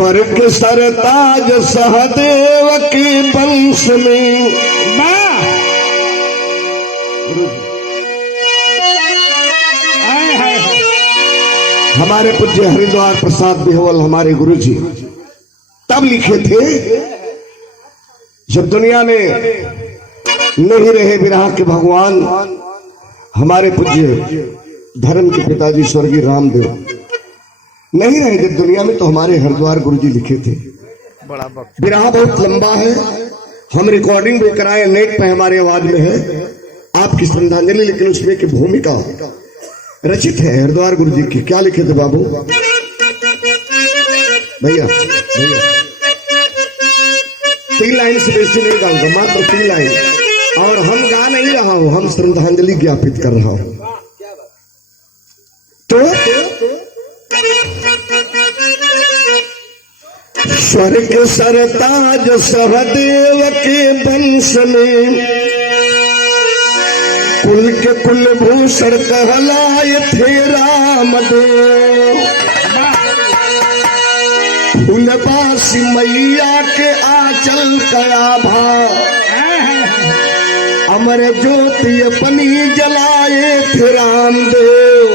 स्वर्ग सरताज सहदेव के वंश में हमारे पूज्य हरिद्वार प्रसाद बिहवल हमारे गुरुजी तब लिखे थे जब दुनिया में नहीं रहे विराह के भगवान हमारे पूज्य धर्म के पिताजी स्वर्गीय रामदेव नहीं रहे जब दुनिया में, तो हमारे हरिद्वार गुरुजी लिखे थे। विराह बहुत लंबा है, हम रिकॉर्डिंग भी कराए, नेट पे हमारे आवाज में है आपकी श्रद्धांजलि, लेकिन उसमें की भूमिका रचित है हरिद्वार गुरुजी की। क्या लिखे थे बाबू भैया? 3 लाइन से बेसी नहीं गाऊंगा, मात्र 3 लाइन, और हम गा नहीं रहा हूं, हम श्रद्धांजलि ज्ञापित कर रहा हूं। तो स्वर्ग सरताज सहदेव के वंश में कुल के कुलभूषण कहलाए थे रामदेव। फूलबासी मैया के आंचल कया भाव अमर ज्योति अपनी जलाए थे रामदेव।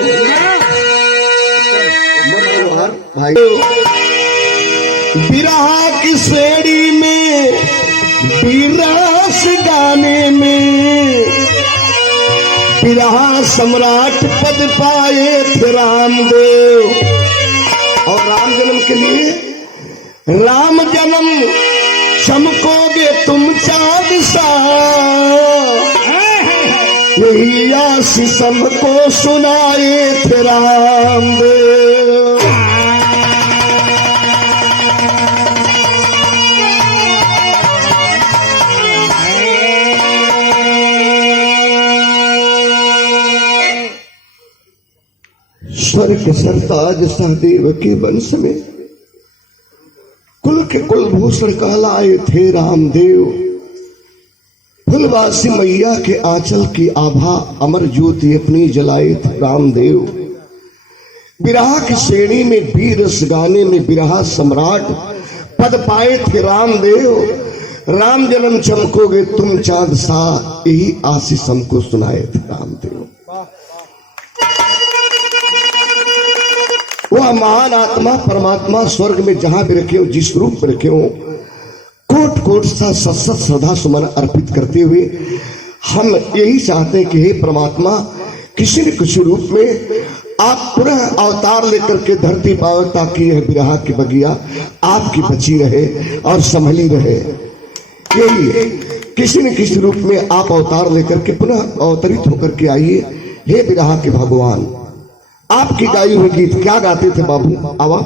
भाई विरह की श्रेणी में विरस गाने में विरह सम्राट पद पाए थे रामदेव। और राम जन्म के लिए राम जन्म चमकोगे तुम चाँद सा, यही आशीष हमको सुनाए थे रामदेव। स्वर्ग सरताज सहदेव के वंश में कुल के कुलभूषण कहलाए थे रामदेव। फुलवासी मैया के आंचल की आभा अमर ज्योति अपनी जलाए थे रामदेव। विरह की श्रेणी में वीरस गाने में विरह सम्राट पद पाए थे रामदेव। राम जन्म चमकोगे तुम चांद सा, यही आशीष हमको सुनाए थे रामदेव। वह महान आत्मा परमात्मा स्वर्ग में जहां भी रखे हो, जिस रूप में रखे हो, कोट कोट सा सत श्रद्धा सुमन अर्पित करते हुए हम यही चाहते हैं कि हे परमात्मा, किसी न किसी रूप में आप पुनः अवतार लेकर के धरती पाओ, ताकि यह विरह की बगिया आपकी बची रहे और संभली रहे। यही किसी न किसी रूप में आप अवतार लेकर के पुनः अवतरित होकर के आइए। हे विरह के भगवान, आपकी गाई हुई गीत क्या गाते थे बाबू? आवा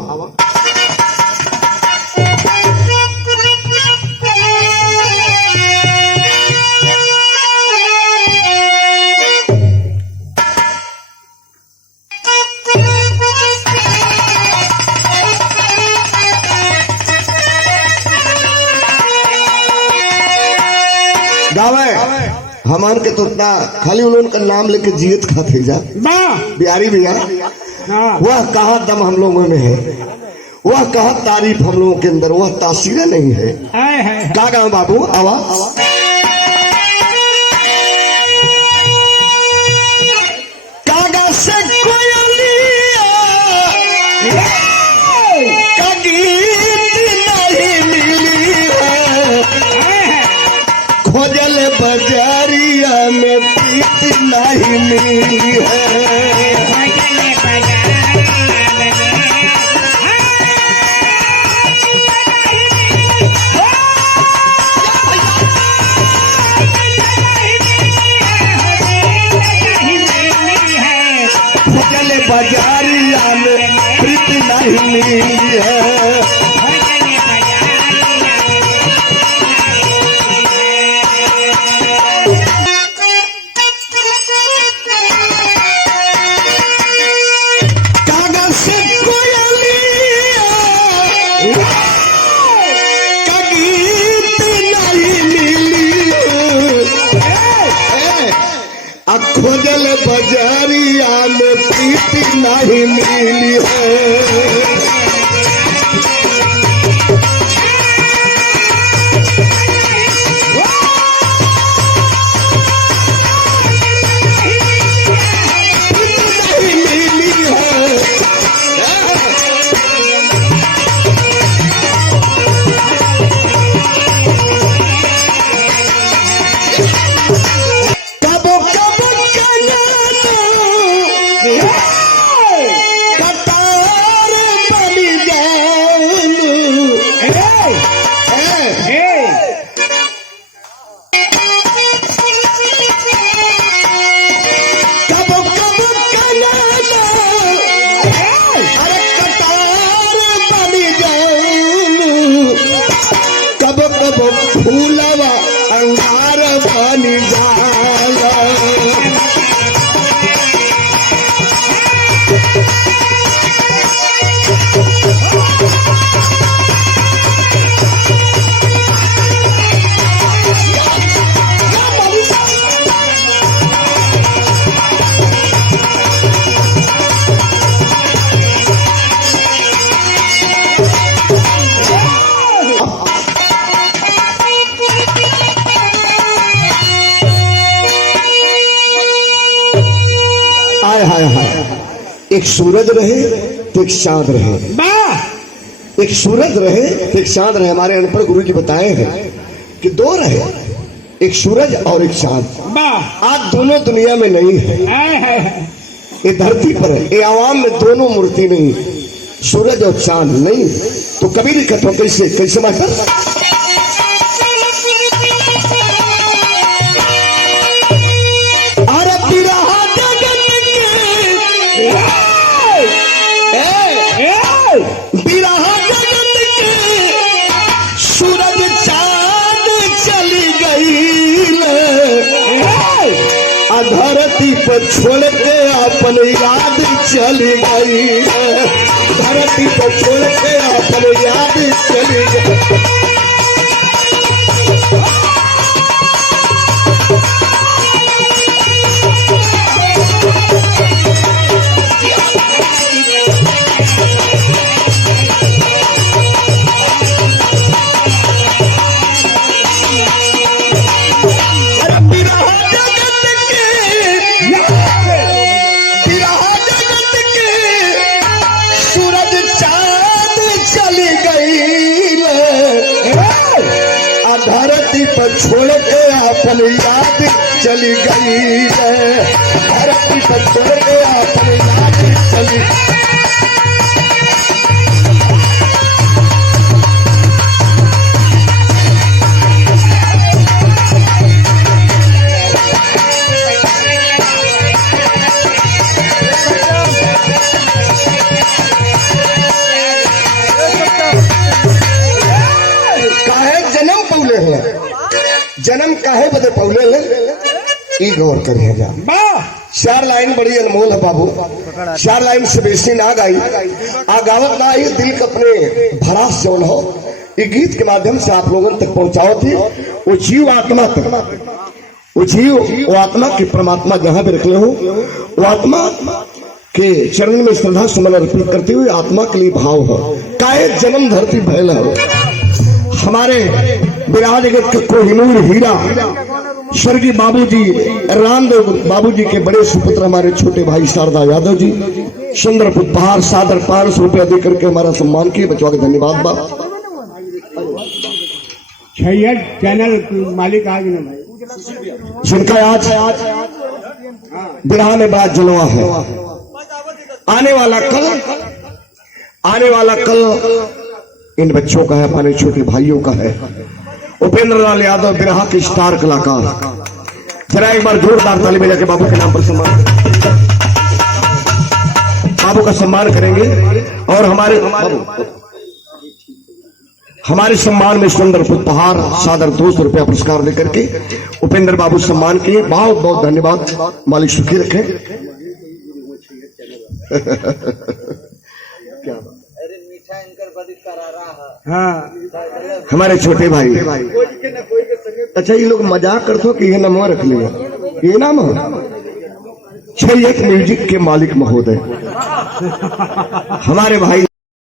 गावे हमार के तो इतना खाली उन्होंने का नाम लेके जीत खाते जा बिहारी भैया। वह कहा दम हम लोगों में है, वह कहा तारीफ हम लोगों के अंदर, वह तासीर नहीं है। क्या गाँव बाबू? आवा कागा से कोयलिया का गीत नहीं मिली है, खोजल बजारिया में प्रीत नहीं मिली है। बजारिया में प्रीत नहीं मिली है। कागज से कोयलिया का गीत नहीं मिली, खोजल बजारिया में प्रीति नहीं मिली है। जानी जाला। हाय हाय हाय, एक सूरज रहे तो एक चांद रहे, एक सूरज रहे तो एक चांद रहे। हमारे अनपढ़ गुरु जी बताए हैं कि दो रहे, एक सूरज और एक चांद। आज दोनों दुनिया में नहीं है, ये धरती पर है, ये आवाम में दोनों मूर्ति नहीं, सूरज और चांद नहीं। तो कभी दिक्कत हो कैसे कैसे मास्टर? सूरज चांद चली गई धरती पर छोड़ के अपन याद चली गई, धरती पर छोड़ के अपन याद चली गई। धरती पर छोड़ के अपन याद चली गई है, धरती पर छोड़ के अपन याद चली। जन्म काहे बदे पौले ले गौर करिए जा। चार लाइन बड़ी अनमोल है बाबू, चार लाइन से बेसी ना गाई, आ गावत ना आई, दिल के अपने भरास जौन हो ये गीत के माध्यम से आप लोगों तक पहुंचाओ थी। वो जीव आत्मा तक, वो जीव वो आत्मा के परमात्मा जहां पे रखे हो, वो आत्मा के चरण में श्रद्धा सुमन अर्पित करते हुए आत्मा के लिए भाव हो। काहे जन्म धरती भैल हो। हमारे बिहार जगत के कोहिनूर हीरा स्वर्गीय बाबूजी रामदेव बाबूजी के बड़े सुपुत्र हमारे छोटे भाई शारदा यादव जी सुंदर उपहार सादर 500 रुपया दे करके हमारा सम्मान किए। बचवा के धन्यवाद बा। चैनल मालिक आ गए जिनका आज बिहार में बड़ा जलवा है। आने वाला कल इन बच्चों का है, हमारे छोटे भाइयों का है। उपेंद्र लाल यादव बिरहा के स्टार कलाकार, जरा एक बार जोरदार ताली बजा के बाबू के नाम पर सम्मान, बाबू का सम्मान करेंगे। और हमारे सम्मान में सुंदर उपहार सादर 200 रुपया पुरस्कार लेकर के उपेंद्र बाबू सम्मान किए। बहुत बहुत धन्यवाद, मालिक सुखी रखे। क्या हाँ हमारे छोटे भाई। अच्छा ये लोग मजाक करते हो कि ये नाम रख लिया, ये नाम है म्यूजिक के मालिक महोदय हमारे भाई।